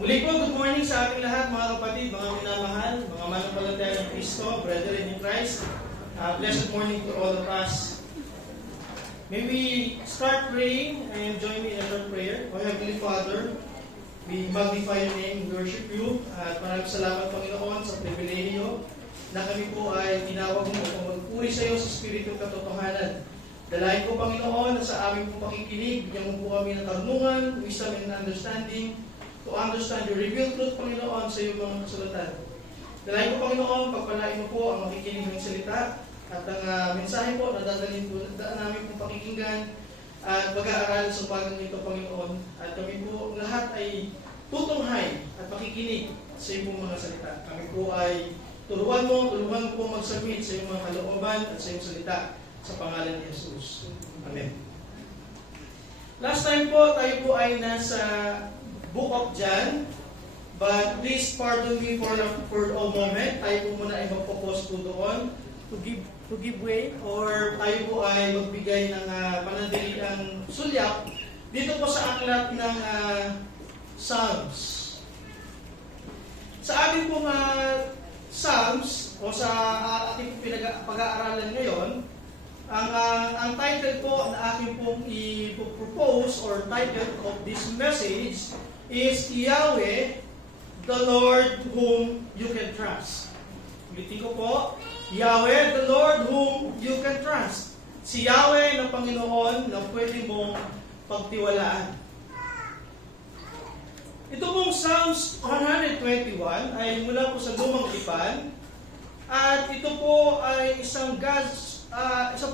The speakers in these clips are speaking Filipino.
Muli po, good morning sa ating lahat mga kapatid, mga minamahal, mga manampalataya ng Kristo, brethren in Christ. Blessed morning to all of us. May we start praying and join me in a short prayer. O Heavenly Father, we magnify your name, we worship you, at maraming salamat Panginoon sa pribilehiyo na kami po ay tinawag mo upang magpuri sa iyo sa Espiritu ng katotohanan. Dalayan ko Panginoon na sa aming pong pakikinig, bigyan mo po kami ng karunungan, wisdom and understanding, to understand your revealed truth, Panginoon, sa iyong mga kasulatan. Dalayan ko, Panginoon, pagpalain mo po ang makikinig ng salita at ang mensahe po na dadalhin po namin pong pakikinggan at pag-aaral sa bagang ito, Panginoon. At kami po lahat ay tutunghay at makikinig sa iyong mga salita. Kami po ay tulungan mo po mag-submit sa iyong mga kalooban at sa iyong salita sa pangalan ni Jesus. Amen. Last time po, tayo po ay nasa Book of John, but please pardon me for a moment. Tayo po muna ay mag-focus po doon to give way, or tayo po ay magbigay ng panandaliang sulyap dito po sa aklat ng Psalms. Sa ating pong Psalms, o sa ating pag-aaralan ngayon, ang title po na aking pong i-propose or title of this message is Yahweh, the Lord whom you can trust. Ulitin ko po, Yahweh, the Lord whom you can trust. Si Yahweh na Panginoon na pwede mong pagtiwalaan. Ito pong Psalms 121 ay mula po sa Lumang Tipan, at ito po ay isa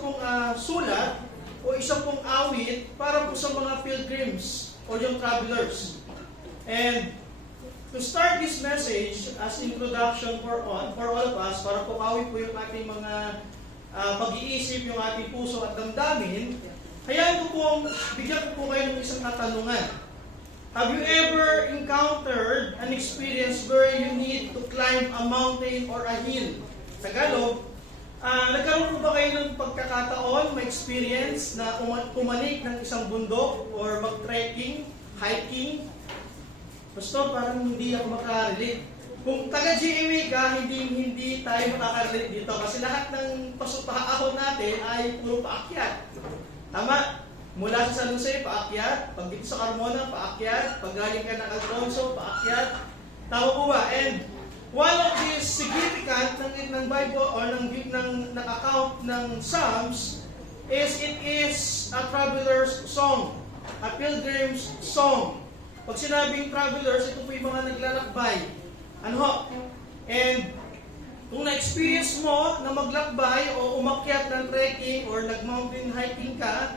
pong sulat o isa pong awit para po sa mga pilgrims o yung travelers. And to start this message as introduction for all of us, para po kawi po yung ating mga pag-iisip, yung ating puso at damdamin, hayaan ko po, bigyan ko po kayo ng isang katanungan. Have you ever encountered an experience where you need to climb a mountain or a hill? Tagalog, nagkaroon po ba kayo ng pagkakataon, may experience na pumanik ng isang bundok or mag-trekking, hiking? Basta parang hindi ako makarelate. Kung taga-GMA ka, hindi tayo makakarelate dito kasi lahat ng pasupahahon natin ay puro paakyat. Tama? Mula sa San Jose, paakyat. Pag dito sa Carmona, paakyat. Pag galing ka ng Alfonso, paakyat. Tama po ba? And one of the significant ng Bible or ng account ng Psalms is it is a traveler's song, a pilgrim's song. Pag sinabing travelers, ito po yung mga naglalakbay. Ano ho? And kung na-experience mo na maglakbay o umakyat ng trekking or nag-mountain hiking ka,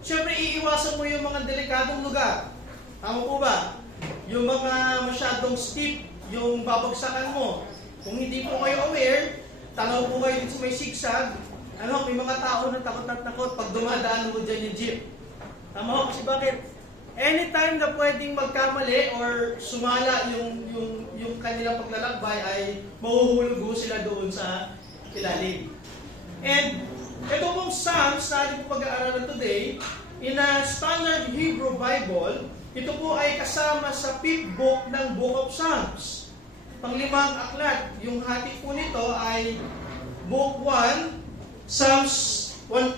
syempre iiwasan mo yung mga delikadong lugar. Tama po ba? Yung mga masyadong steep, yung babagsakan mo. Kung hindi po kayo aware, tanaw po kayo dito sa may zigzag, may mga tao na takot pag dumadaan mo dyan yung jeep. Tama ho? Kasi bakit? Anytime na pwedeng magkamali or sumala yung kanilang paglalakbay ay mahuhulog sila doon sa ilalim. And ito pong Psalms na ating pag-aaralan today, in a standard Hebrew Bible, ito po ay kasama sa 5th book ng Book of Psalms. Panglimang aklat, yung hati po nito ay Book 1, Psalms 1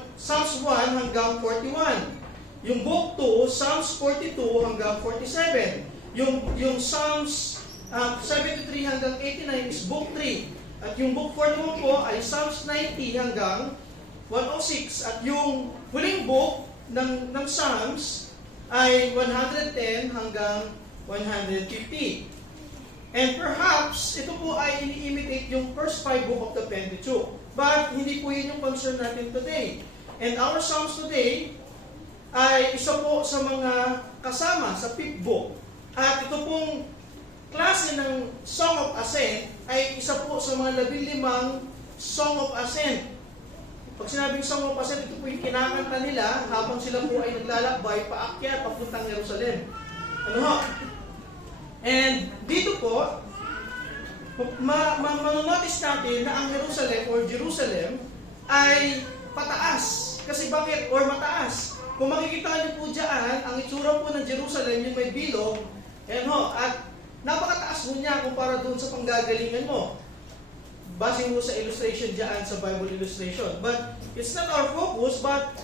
hanggang 41. Yung Book 2, Psalms 42 hanggang 47. Yung Psalms 73 hanggang 89 is Book 3. At yung Book 4 naman po ay Psalms 90 hanggang 106. At yung huling book ng Psalms ay 110 hanggang 150. And perhaps, ito po ay ini-imitate yung first 5 book of the Pentateuch. But hindi po yun yung concern natin today. And our Psalms today ay isa po sa mga kasama sa 5th book. At ito pong klase ng Song of Ascent ay isa po sa mga 15 Song of Ascent. Pag sinabing Song of Ascent, ito po yung kinakanta nila habang sila po ay naglalakbay paakyat papuntang Jerusalem. Ano ho? And dito po, manonotice natin na ang Jerusalem ay pataas. Kasi bakit? Or mataas. Kung makikita niyo po dyan, ang itsura po ng Jerusalem, yung may bilog, at Napakataas mo niya kumpara doon sa panggagalingan mo. Base mo sa illustration dyan sa Bible illustration. But it's not our focus, but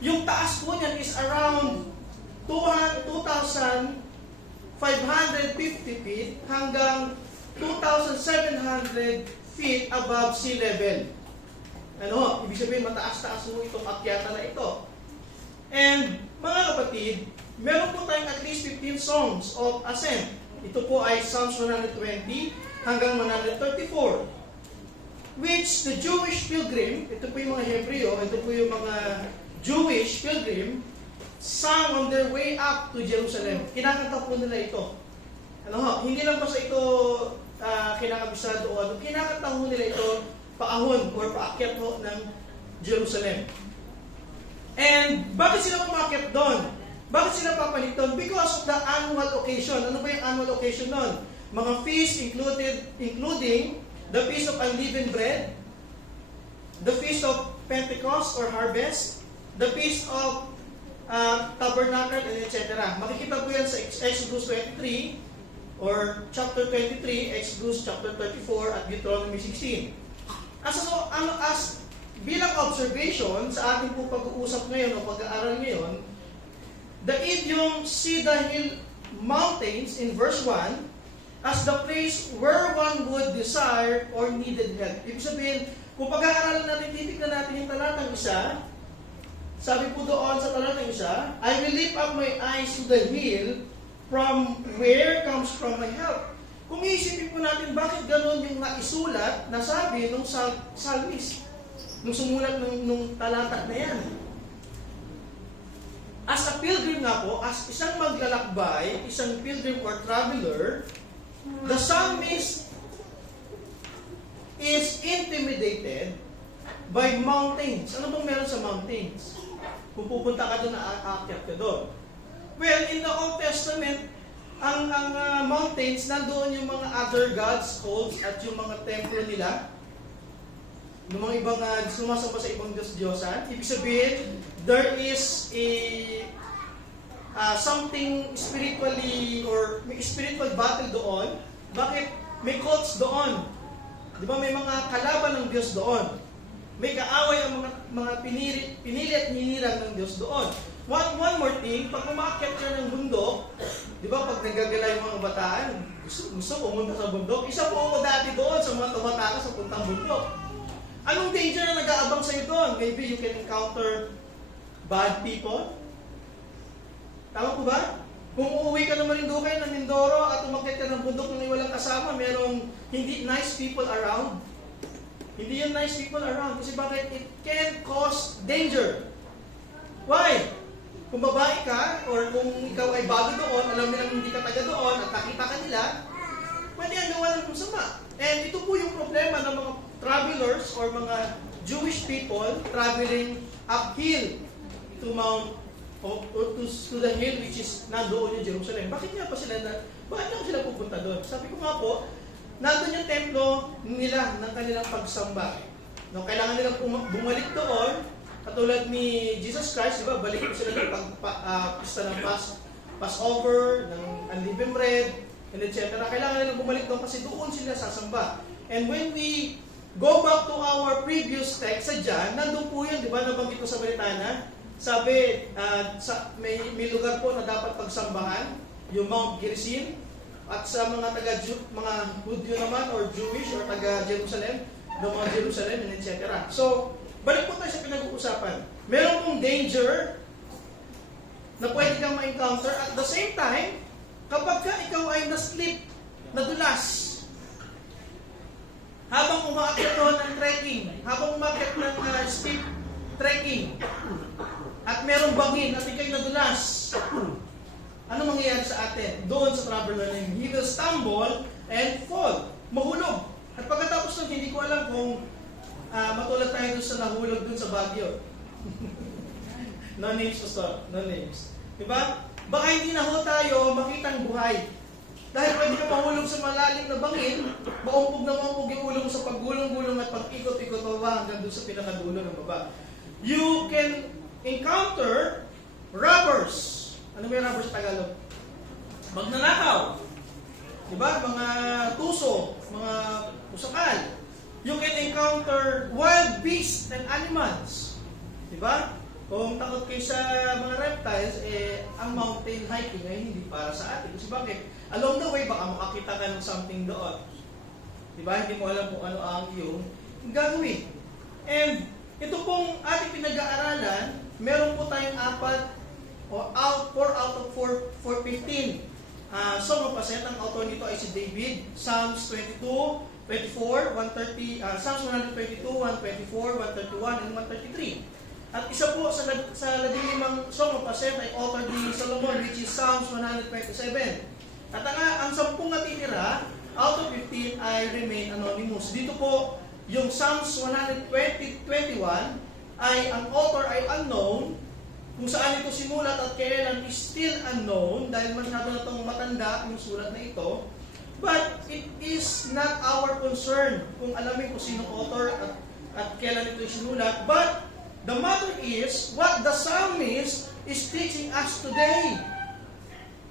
yung taas po niyan is around 2,550 feet hanggang 2,700 feet above sea level. Ano? Ibig sabihin, mataas-taas mo itong akyata na ito. And, mga kapatid, meron po tayong at least 15 songs of ascent. Ito po ay Psalms 120 hanggang 134. Which the Jewish pilgrim, ito po yung mga Hebreo, ito po yung mga Jewish pilgrim, sang on their way up to Jerusalem. Kinakanta po nila ito. Ano, hindi lang basta ito kinakabisa doon. Kinakanta po nila ito paahon or paakyat po ng Jerusalem. And bakit sila pumakyat doon? Bakit sila papalit doon? Because of the annual occasion. Ano ba yung annual occasion doon? Mga feasts including the Feast of Unleavened Bread, the Feast of Pentecost or Harvest, the Feast of Tabernacle, and etc. Makikita po yan sa Exodus 23 or chapter 23, Exodus chapter 34 at Deuteronomy 16. As bilang observation sa ating po pag-uusap ngayon o pag-aaral ngayon, the idiom see the hill mountains in verse 1 as the place where one would desire or needed help. Ibig sabihin, kung pag-aaralan natin, titignan natin yung talatang isa, sabi po doon sa talatang isa, I will lift up my eyes to the hill from where comes from my help. Kung iisipin po natin, bakit ganun yung naisulat na sabi nung psalmist, nung sumulat nung talata na yan. As a pilgrim nga po, as isang maglalakbay, isang pilgrim or traveler, the psalmist is intimidated by mountains. Ano bang meron sa mountains? Kung pupunta ka doon, aakyat ka doon. Well, in the Old Testament, ang mountains, nandoon yung mga other gods, cults, at yung mga templo nila. Yung mga ibang sumasamba sa ibang Diyos-Diyosan. Ibig sabihin, there is something spiritually or may spiritual battle doon. Bakit? May cults doon. Di ba may mga kalaban ng Diyos doon. May kaaway ang mga pinili at hinirang ng Diyos doon. One more thing, pag umakyat ka ng bundok, di ba pag nagagala yung mga bataan, gusto pumunta sa bundok. Isa po ako dati doon sa mga tumatakas sa puntang bundok. Anong danger na nag-aabang sa'yo doon? Maybe you can encounter bad people. Tama po ba? Kung uuwi ka ng Marinduque, ng Mindoro, at umakyat ka ng bundok nang walang kasama, merong hindi nice people around. Hindi yung nice people around. Kasi bakit? It can cause danger. Why? Kung babae ka, or kung ikaw ay bago doon, alam nilang hindi ka taga doon, at nakita ka nila, pwede ang gawa ng masama. And ito po yung problema ng mga travelers or mga Jewish people traveling uphill to Mount or to the hill which is nandoon yung Jerusalem. Bakit nga sila pupunta doon? Sabi ko nga po, nandoon yung templo nila ng kanilang pagsamba. No, kailangan nilang bumalik doon. Katulad ni Jesus Christ, di ba, balik po sila ng pista ng Passover, ng unleavened bread, and etc. Kailangan nilang bumalik doon kasi doon sila sasamba. And when we go back to our previous text sa John, nandun po yun, di ba, nabanggit ko sa Balitana, sabi, may lugar po na dapat pagsambahan, yung Mount Gerizim, at sa mga mga Hudyo naman, or Jewish, or taga-Jerusalem, ng mga Jerusalem, and etc. So, balik po tayo sa pinag-uusapan. Meron pong danger na pwede kang ma-encounter. At the same time, kapag ka ikaw ay na-slip, nadulas, habang umaakyat doon ng trekking, habang umaakyat ng steep trekking, at merong bangin at ikay nadulas, ano mangyayari sa atin? Doon sa traveler na yun, he will stumble and fall. Mahulog. At pagkatapos nun, hindi ko alam kung matulad tayo dun sa nahulog dun sa Baguio. No names, Pastor. No names. Diba? Baka hindi na ho tayo makitang buhay. Dahil pwede ka mahulog sa malalim na bangin, maumpog na maumpog yung ulo mo sa paggulong-gulong at pag-ikot-ikot baba hanggang dun sa pinakadulo ng baba. You can encounter robbers. Ano ba yung robbers sa Tagalog? Magnanakaw. Di ba? Mga tuso, mga pusakal. You can encounter wild beasts and animals. Di ba? Kung takot kayo sa mga reptiles, ang mountain hiking ay hindi para sa atin. Kasi bakit? Along the way, baka makakita ka ng something doon. Di ba? Hindi mo alam kung ano ang iyong gagawin. And ito pong ating pinag-aaralan, meron po tayong 4 out of 415. Song of Ascent, ang author nito ay si David. Psalms 22, 24, 130, Psalms 122, 124, 131, and 133. At isa po sa 15 Song of Ascent ay author ni Solomon, which is Psalms 127. At ang 10 natitira, out of 15 ay remain anonymous. Dito po, yung Psalms 121 ay ang author ay unknown. Kung saan ito simulat at kailan is still unknown dahil masyado na itong matanda yung sulat na ito. But it is not our concern kung alamin kung sino author at kailan ito sinulat. But the matter is what the psalmist is teaching us today.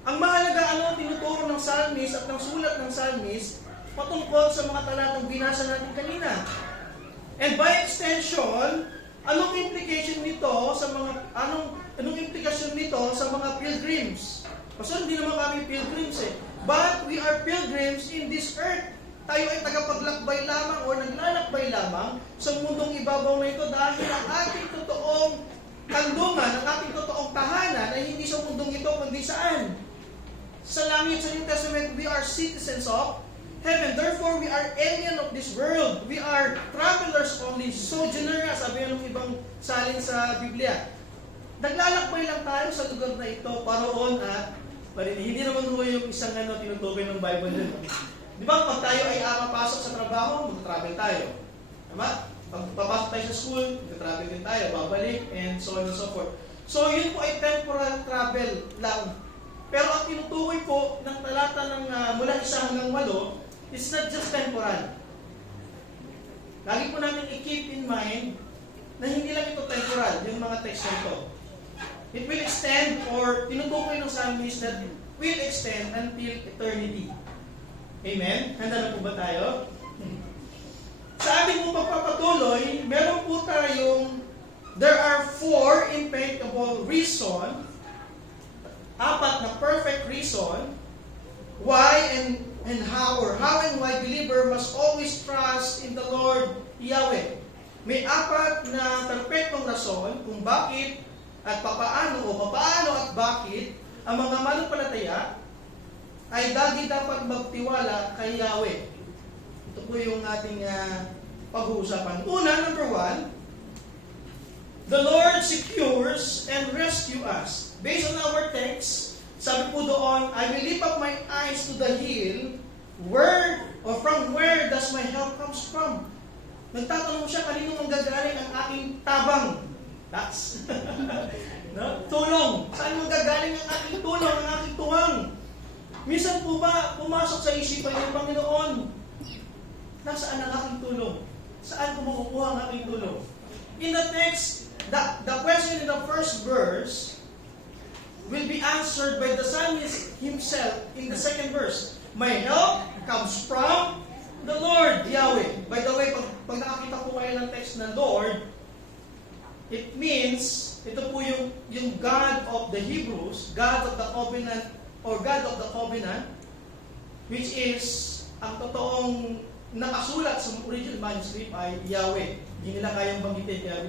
Ang mahalaga tinuturo ng psalmist at ng sulat ng psalmist patungkol sa mga talatang binasa natin kanina. And by extension, anong implication nito sa mga anong implikasyon nito sa mga pilgrims? Kasi hindi naman kami pilgrims But we are pilgrims in this earth. Tayo ay tagapaglakbay lamang o naglalakbay lamang sa mundong ibabaw na ito dahil ang ating totoong kandungan, ang ating totoong tahanan ay hindi sa mundong ito kundi saan? Sa langit, sa New Testament, we are citizens of heaven. Therefore, we are alien of this world. We are travelers only, sojourners, sabi ng ibang salin sa Biblia. Naglalakbay lang tayo sa lugar na ito, paroon at parin. Hindi naman ho yung isang tinutukoy ng Bible dun. Di ba, pag tayo ay mapasok sa trabaho, mag-travel tayo. Tama? Pag papasok tayo sa school, mag-travel din tayo, babalik, and so on and so forth. So, yun po ay temporal travel lang. Pero ang tinutukoy po ng talata ng mula 1 hanggang 8, it's not just temporal. Lagi po natin i-keep in mind na hindi lang ito temporal, yung mga text nito. It will extend, or tinutukoy ng psalmist that will extend until eternity. Amen? Handa na po ba tayo? Sa ating pong pagpapatuloy, meron po tayong, there are 4 impeccable reason, 4 na perfect reason, why and how, or how and why believer must always trust in the Lord Yahweh. May 4 na perfectong rason kung bakit at papaano at bakit ang mga manumpalataya ay dapat magtiwala kay Yahweh. Ito po yung ating pag-uusapan. Una, number 1, the Lord secures and rescue us. Based on our text, sabi po doon, I will lift up my eyes to the hill, from where does my help comes from? Nagtatanong siya, kanino manggagaling ang aking tabang? That's no? Tulong. Saan manggagaling ang aking tulong, ang aking tuwang? Minsan po ba pumasok sa isipan ng Panginoon? Nasaan ang aking tulong? Saan ko makukuha ang aking tulong? In the text, the question in the first verse will be answered by the psalmist himself in the second verse. My help comes from the Lord, Yahweh. By the way, pag nakakita po kayo ng text na Lord, it means, ito po yung God of the Hebrews, God of the covenant, or God of the covenant, which is, ang totoong nakasulat sa original manuscript ay Yahweh. Hindi nila kayang banggitin, kaya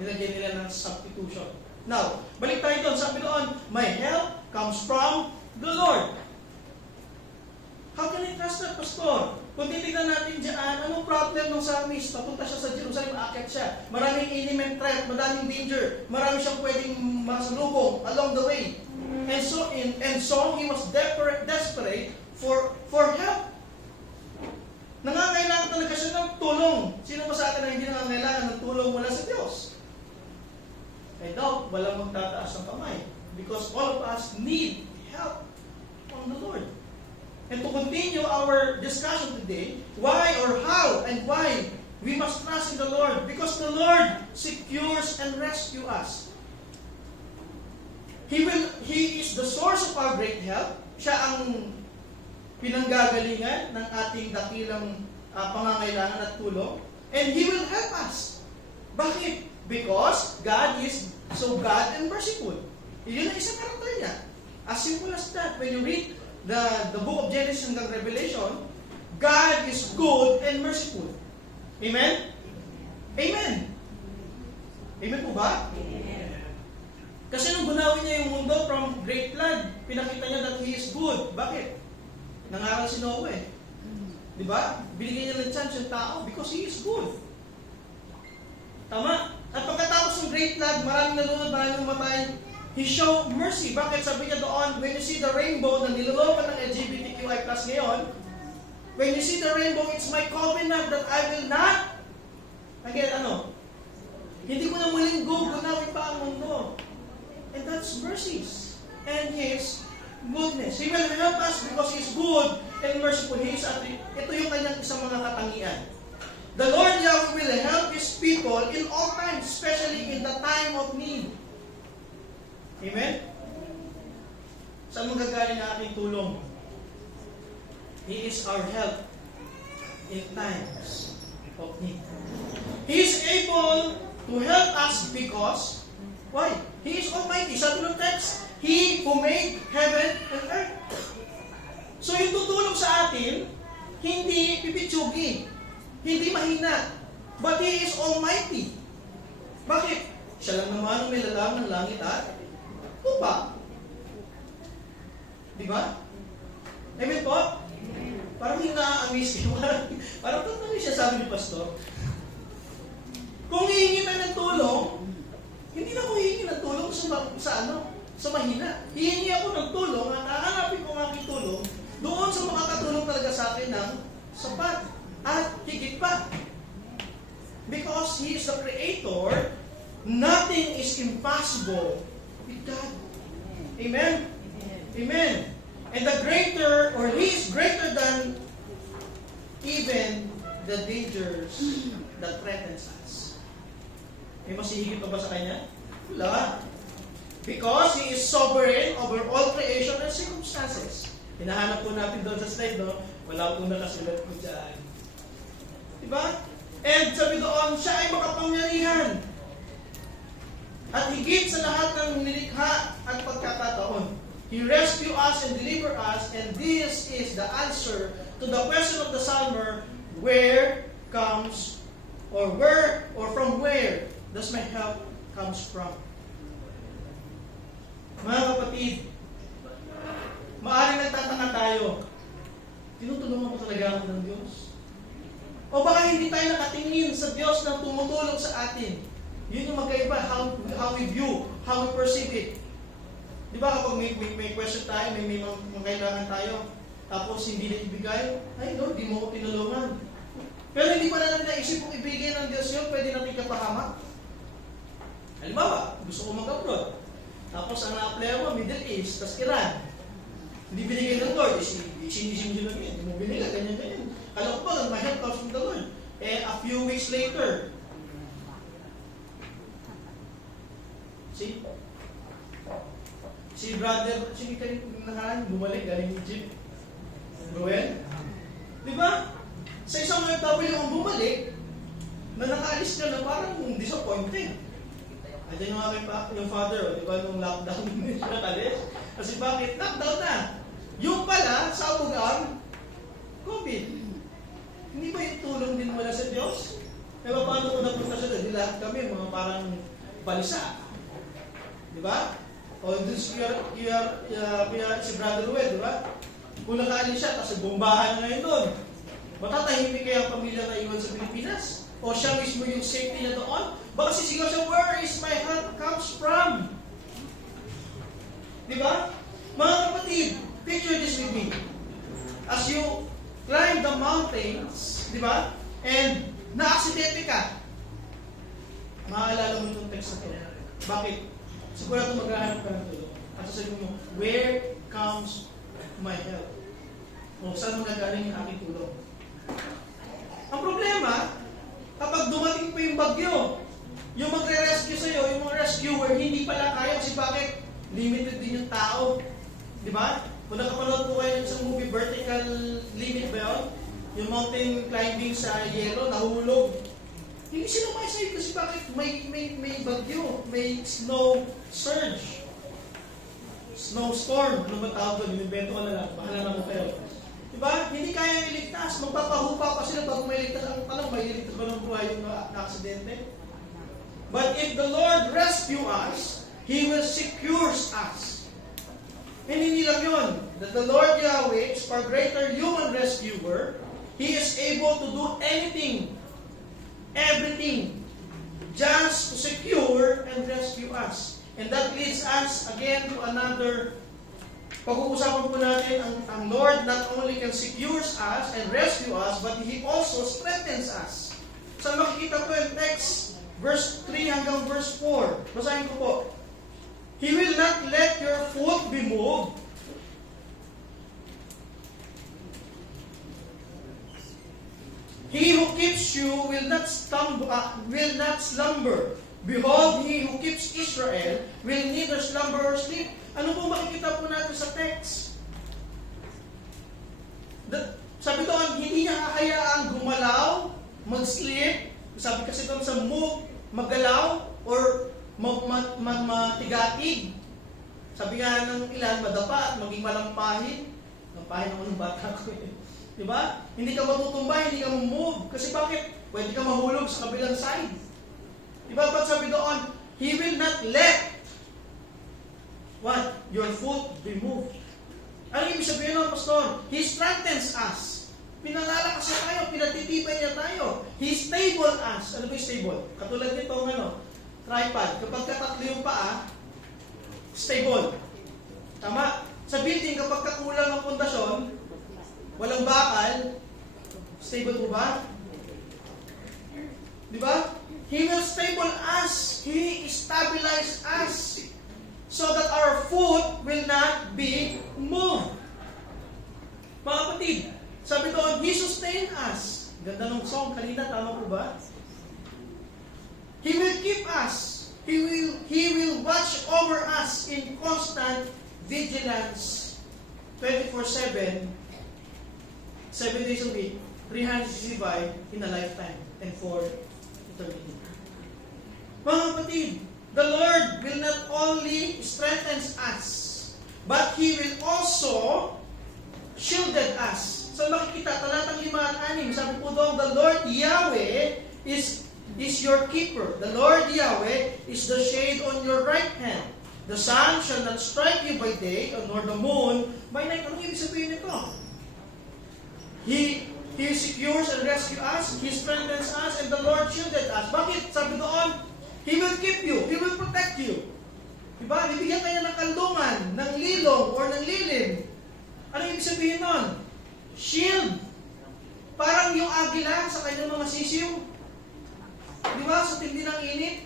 nilagyan nila ng substitution. Now, balik tayo doon. Sabi doon, my help comes from the Lord. How can I trust that, Pastor? Kung titignan natin dyan, anong problem ng psalmist? Papunta siya sa Jerusalem, aakyat siya. Maraming enemy threat, madaming danger. Marami siyang pwedeng masalubong along the way. And so he was desperate for help. Nangangailangan talaga siya ng tulong. Sino ba sa atin na hindi nangangailangan ng tulong mula sa Diyos? I doubt walang magtataas ng kamay. Because all of us need help from the Lord. And to continue our discussion today, why or how and why we must trust in the Lord? Because the Lord secures and rescues us. He is the source of our great help. Siya ang pinanggagalingan ng ating dakilang pangangailangan at tulong. And He will help us. Bakit? Because God is so God and merciful. Yun ang isang karakter niya. As simple as that. When you read the book of Genesis and the Revelation, God is good and merciful. Amen? Amen. Amen po ba? Kasi nung gunawin niya yung mundo from great flood, pinakita niya that He is good. Bakit? Nangaral si Noah eh. Di ba? Binigyan niya ng chance yung tao because He is good. Tama? At pagkatapos ng great flood, maraming nalunod, maraming namatay. He showed mercy. Bakit? Sabi niya doon, when you see the rainbow na nilolokan ng LGBTQI+ ngayon, when you see the rainbow, it's my covenant that I will not, again, hindi ko na muling gugunawin pa ang mundo. And that's mercies and His goodness. He will help us because He is good and merciful. Ito yung kanyang isang mga katangian. The Lord Yahweh will help His people in all times, especially in the time of need. Amen? Saan magagaling ang ating tulong? He is our help in times of need. He is able to help us because, why? He is Almighty. Sa tulong text, He who made heaven and earth. So yung tutulong sa atin, hindi pipitsugi, hindi mahina, but He is Almighty. Bakit? Siya lang naman ang may lalang ng langit at lupa. Di ba? Amen po? Parang yung na-amaze kayo. Parang totoo siya sabi ni Pastor. Kung hihingi tayo ng tulong, hindi na ako hihingi ng tulong sa mahina. Hihingi ako ng tulong at hahanapin ko ang aking tulong doon sa makakatulong talaga sa akin ng sapat at higit pa. Because He is the Creator, nothing is impossible with God. Amen? Amen. And the greater, or He is greater than even the dangers that threatens us. May mas hihigit pa ba sa Kanya? Wala. Because He is sovereign over all creation and circumstances. Hinahanap po natin doon sa slide, no? Wala po nakasulat po dyan. Diba? And sabi doon, siya ay makapangyarihan. At higit sa lahat ng nilikha at pagkakataon. He rescue us and deliver us, and this is the answer to the question of the psalmer, where comes, or from where does my help comes from? Mga kapatid, maaaring nagtataka tayo, tinutulungan ko talaga ako ng Diyos? O baka hindi tayo nakatingin sa Diyos na tumutulong sa atin? Yun yung magkaiba, how we view, how we perceive it. Di ba kapag may question tayo, may mga kailangan tayo, tapos hindi na ibigay, ay Lord, di mo ko tinulungan. Pero hindi pa natin naisip kung ibigay ng Diyos yun, pwede natin kapahamak. Halimbawa, gusto ko mag-abroad. Tapos ang na-apply mo, Middle East, tas Iran. Hindi binigay ng Lord, isin-isin mo lang yun, hindi mo binigay, ganyan. Alam ko ba, my help comes from the Lord. A few weeks later, si brother, sige kayo nakaraan, bumalik galing Egypt. Ruel? Di ba? Sa isang OFW ang bumalik, na nakaalis ka na parang disappointed. Andiyan yung aking yung father, di ba, nung lockdown siya nakalis? Kasi bakit? Lockdown na. Yung pala, sa Abugang, COVID. Hindi ba yung tulong din wala sa Diyos? E paano ko napunta siya doon? Di lahat kami, mga parang balisa. Di ba? O dun si Brother Ruel, di ba? Kung nakaalis siya, kasi bombahan ngayon doon. Matatahimik kaya ang pamilya na iwan sa Pilipinas? O siya mismo yung safety na doon? Baka sisigaw siya, where is my help comes from? Di ba? Mga kapatid, picture this with me. As you climb the mountains, di ba? And na-aksidente ka. Maaalala mo itong text na ito. Bakit? Sigurado maghahanap ka ng tulong. At sasabihin mo, where comes my help? O saan mo nagaling yung aking tulong? Ang problema, kapag dumating pa yung bagyo, yung magre-rescue sa'yo, yung mga rescuer, hindi pala kaya kasi bakit? Limited din yung tao. Di ba? Kung nakapanood po kayo ng isang movie, Vertical Limit ba yun? Yung mountain climbing sa yelo, nahulog. Hindi sila ma-save kasi bakit? May bagyo, may snow surge. Snowstorm, ano ba tawag doon? Inimbento ko na lang, bahala naman kayo. Diba? Hindi kaya iligtas. Magpapahupa pa sila bago may iligtas. Ang tanong, may iligtas ba ng buhay yung na-aksidente? But if the Lord rescue us, He will secure us. And hindi lang yun. That the Lord Yahweh is far greater human rescuer. He is able to do anything, everything, just to secure and rescue us. And that leads us again to another pag-uusapan po natin, ang Lord not only can secure us and rescue us, but He also strengthens us. So makikita po yung text, verse 3 hanggang verse 4. Basahin ko po. He will not let your foot be moved. He who keeps you will not slumber. Behold, He who keeps Israel will neither slumber or sleep. Ano po makikita po natin sa text? Sabi doon, hindi niya hahayaan gumalaw, mag-sleep. Sabi kasi doon sa move, magalaw, or matigatig. Sabi nga ng ilan, madapa at maging malampahin. Lampahin ako ng bata ko eh. Diba? Hindi ka matutumba, hindi ka move. Kasi bakit? Pwede ka mahulog sa kabilang side. Diba? Ba't sabi doon, He will not let what? Your foot be moved. Ano ibig sabihin ng Pastor? He strengthens us. Pinalalakas niya tayo, pinatitibay niya tayo. He stable us. Ano ba yung stable? Katulad nito, tripod. Kapag katatlo yung paa, stable. Tama? Sa building, kapag kakulang ang pundasyon, walang bakal, stable po ba? Di ba? He will stable us. He stabilize us. So that our foot will not be moved. Mga kapatid, sabi doon, He sustain us. Ganda ng song kanina, tama po ba? He will keep us. He will watch over us in constant vigilance. 24/7, 7 days a week, 365 in a lifetime, and for eternity. Mga kapatid, the Lord will not only strengthen us, but He will also shielded us. So makikita, talatang 5 at 6, sabi po doon, the Lord Yahweh is your keeper. The Lord Yahweh is the shade on your right hand. The sun shall not strike you by day, nor the moon by night. Anong ibig sabihin nito? He secures and rescues us, He strengthens us, and the Lord shielded us. Bakit? Sabi doon, He will keep you, He will protect you. Diba? Bibigyan kanya ng kandungan, ng lilong, or ng lilim. Ano ibig sabihin nun? Shield. Parang yung agila sa kanyang mga sisiw. Diba? Sa tindi ng init,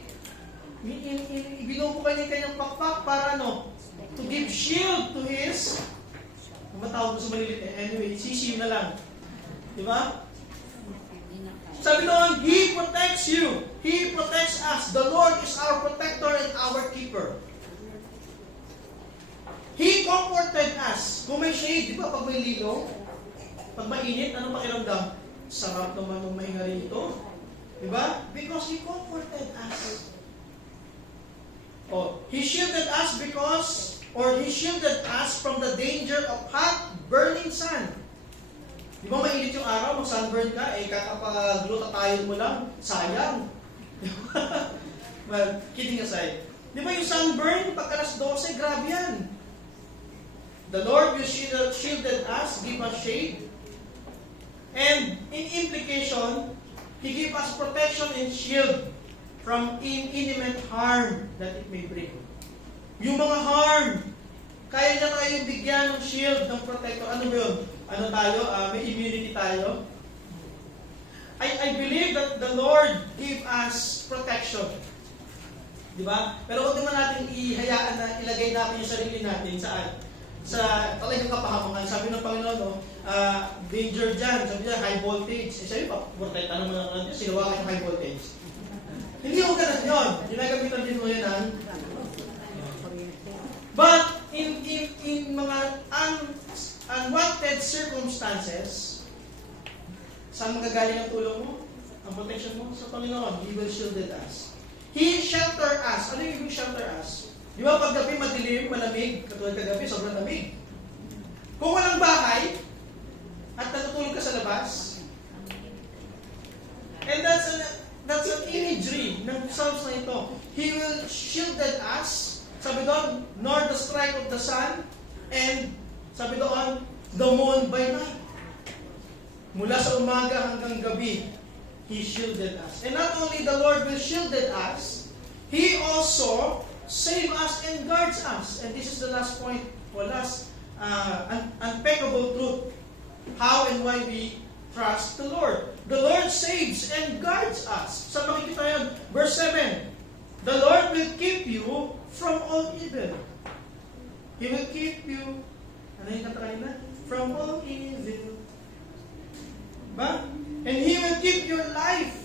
binubukan niya kanyang pakpak para to give shield to his, matawag ko sa malilit anyway, sisiw na lang. Diba? Sabi doon, He protects you. He protects us. The Lord is our protector and our keeper. He comforted us. Kung may shade, di ba, pag may lilo, pag mainit, anong pakiramdam? Sarap naman ng mahinga rito. Di ba? Because He comforted us. He shielded us He shielded us from the danger of hot, burning sun. Di ba mainit yung araw, mag-sunburn ka, kakapag-glutathione mo lang, sayang. Well, kidding aside. Di ba yung sunburn, pag alas 12, grabe yan. The Lord will shielded us, give us shade. And in implication, He give us protection and shield from inimminent harm that it may bring. Yung mga harm, kaya niya tayong bigyan ng shield, ng protector. Ano ba yun? Ano tayo? May immunity tayo. I believe that the Lord give us protection. Di ba? Pero huwag naman natin ihayaan na ilagay natin yung sarili natin saan? Sa talagang kapahamangan. Sabi ng Panginoon, danger dyan. Sabi niya, high voltage. Sabi pa, protect naman natin. Sinuwakan yung high voltage. Hindi ako ganun yun. Ginagamitan din mo yun, But in mga unwanted circumstances, saan magagaling ang tulong mo? Ang protection mo? Sa Panginoon. He will shielded us. He shelter us. Ano yung shelter us? Di ba pag gabi madilim, malamig, katulad kagabi, sobrang lamig. Kung walang bahay, at natutulog ka sa labas, and that's an imagery ng Psalms na ito. He will shielded us, sabi doon, nor the strike of the sun, and sabi doon, the moon by night. Mula sa umaga hanggang gabi, He shielded us. And not only the Lord will shielded us, He also save us and guards us. And this is the last point, or last unpeccable truth. How and why we trust the Lord. The Lord saves and guards us. Sa makikita yan, verse 7, the Lord will keep you from all evil. He will keep you, ano yung kata kanina? From all evil. Ba? And He will keep your life.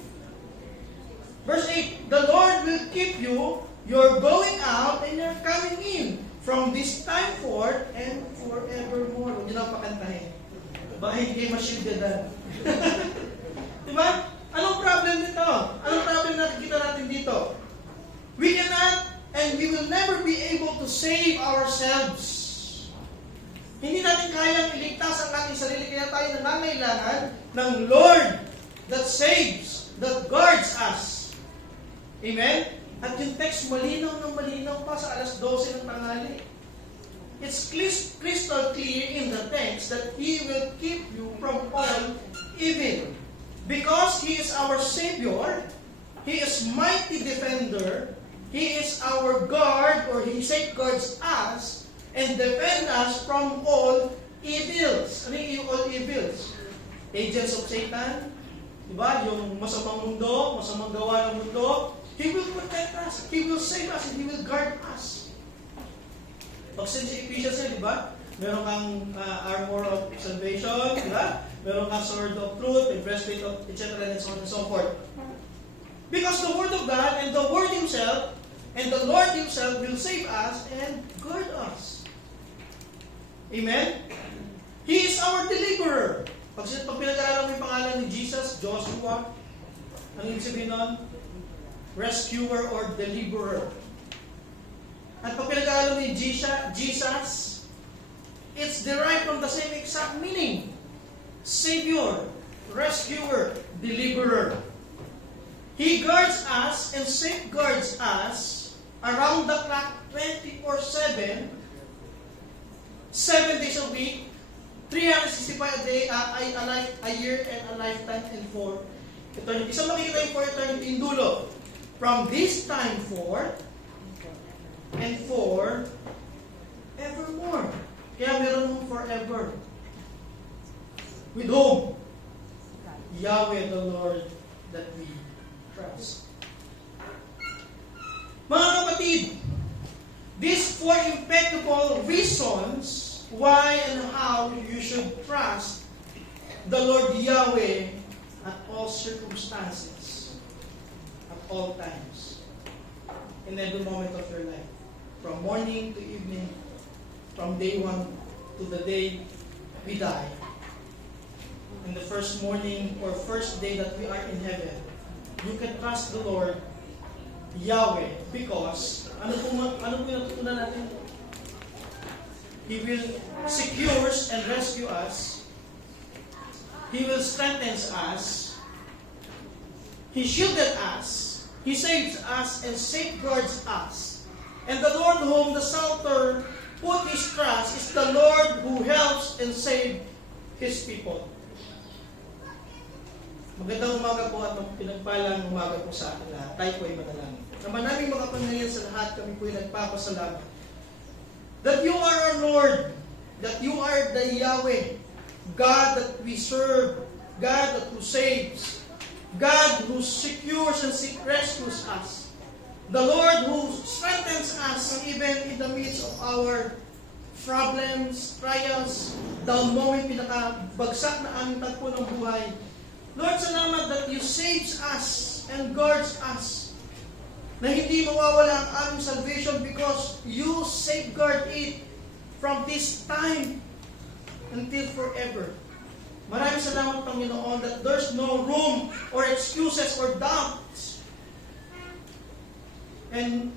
Verse 8, the Lord will keep you, your going out and your coming in, from this time forth and forevermore. Huwag nyo lang pakantahin. Baka hindi kayo ma-shieldedan. Diba? Anong problem nito? Anong problem na nakikita natin dito? We cannot and we will never be able to save ourselves. Hindi natin kayang iligtas ang ating sarili, kaya tayo nangangailangan ng Lord that saves, that guards us. Amen? At yung text malinaw ng malinaw pa sa alas 12 ng tanghali. It's crystal clear in the text that He will keep you from all evil. Because He is our Savior, He is mighty defender, He is our guard, or He safeguards us, and defend us from all evils. Ano yung all evils? Agents of Satan, diba? Yung masamang mundo, masamang gawa ng mundo, He will protect us, He will save us, and He will guard us. Pag sa Ephesians yan, diba? Meron kang armor of salvation, diba? Meron kang sword of truth, and breastplate of etc. and so on and so forth. Because the Word of God and the Word Himself and the Lord Himself will save us and guard us. Amen? He is our deliverer. Pag pinag-aaralan mo yung pangalan ni Jesus, Joshua, ang ibig sabihin nun? Rescuer or deliverer. At pag pinag-aaralan mo yung Jesus, it's derived from the same exact meaning. Savior, rescuer, deliverer. He guards us and safeguards us around the clock 24/7, 7 days a week, 365 a day, a year, and a lifetime, and for eternity. So makikita yung for eternity in dulo. From this time forth, and for evermore. Kaya meron mong forever. With whom? Yahweh the Lord that we trust. Mga kapatid, these four impeccable reasons why and how you should trust the Lord Yahweh at all circumstances, at all times, in every moment of your life, from morning to evening, from day one to the day we die. In the first morning or first day that we are in heaven, you can trust the Lord Yahweh because ano po yung natutunan natin? He will secures and rescue us. He will strengthen us. He shielded us. He saves us and safeguards us. And the Lord whom the Psalter put his trust is the Lord who helps and saves His people. Magandang umaga po at pinagpalang umaga po sa ating lahat. Tayo po ay manalangin. Naman naming makapangyarihan sa lahat, kami po ay nagpapasalamat that you are our Lord, that you are the Yahweh, God that we serve, God that who saves, God who secures and rescues us, the Lord who strengthens us even in the midst of our problems, trials, down moment, pinakabagsak na aming tagpo ng buhay. Lord, salamat that you saves us and guards us, na hindi mawawala ang aming salvation because you safeguard it from this time until forever. Maraming salamat, Panginoon, that there's no room or excuses or doubts. And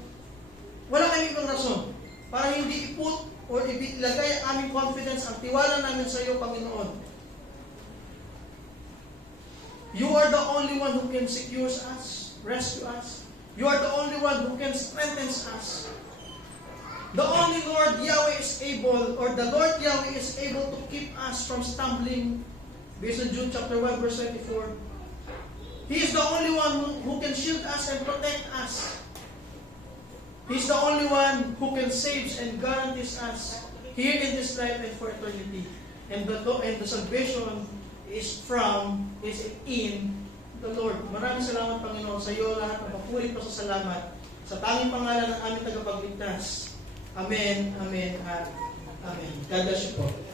wala kaming ibang rason para hindi iput or ilagay ang aming confidence, ang tiwala namin sa iyo, Panginoon. You are the only one who can secure us, rescue us. You are the only one who can strengthen us. The only Lord Yahweh is able, or the Lord Yahweh is able to keep us from stumbling. Based on Jude chapter 1 verse 24. He is the only one who can shield us and protect us. He is the only one who can save and guarantees us here in this life and for eternity. And the salvation is in the Lord. Maraming salamat, Panginoon, sa iyo lahat ng papuri pa sa salamat sa tanging pangalan ng aming tagapagligtas. Amen, amen, at amen. God bless you po.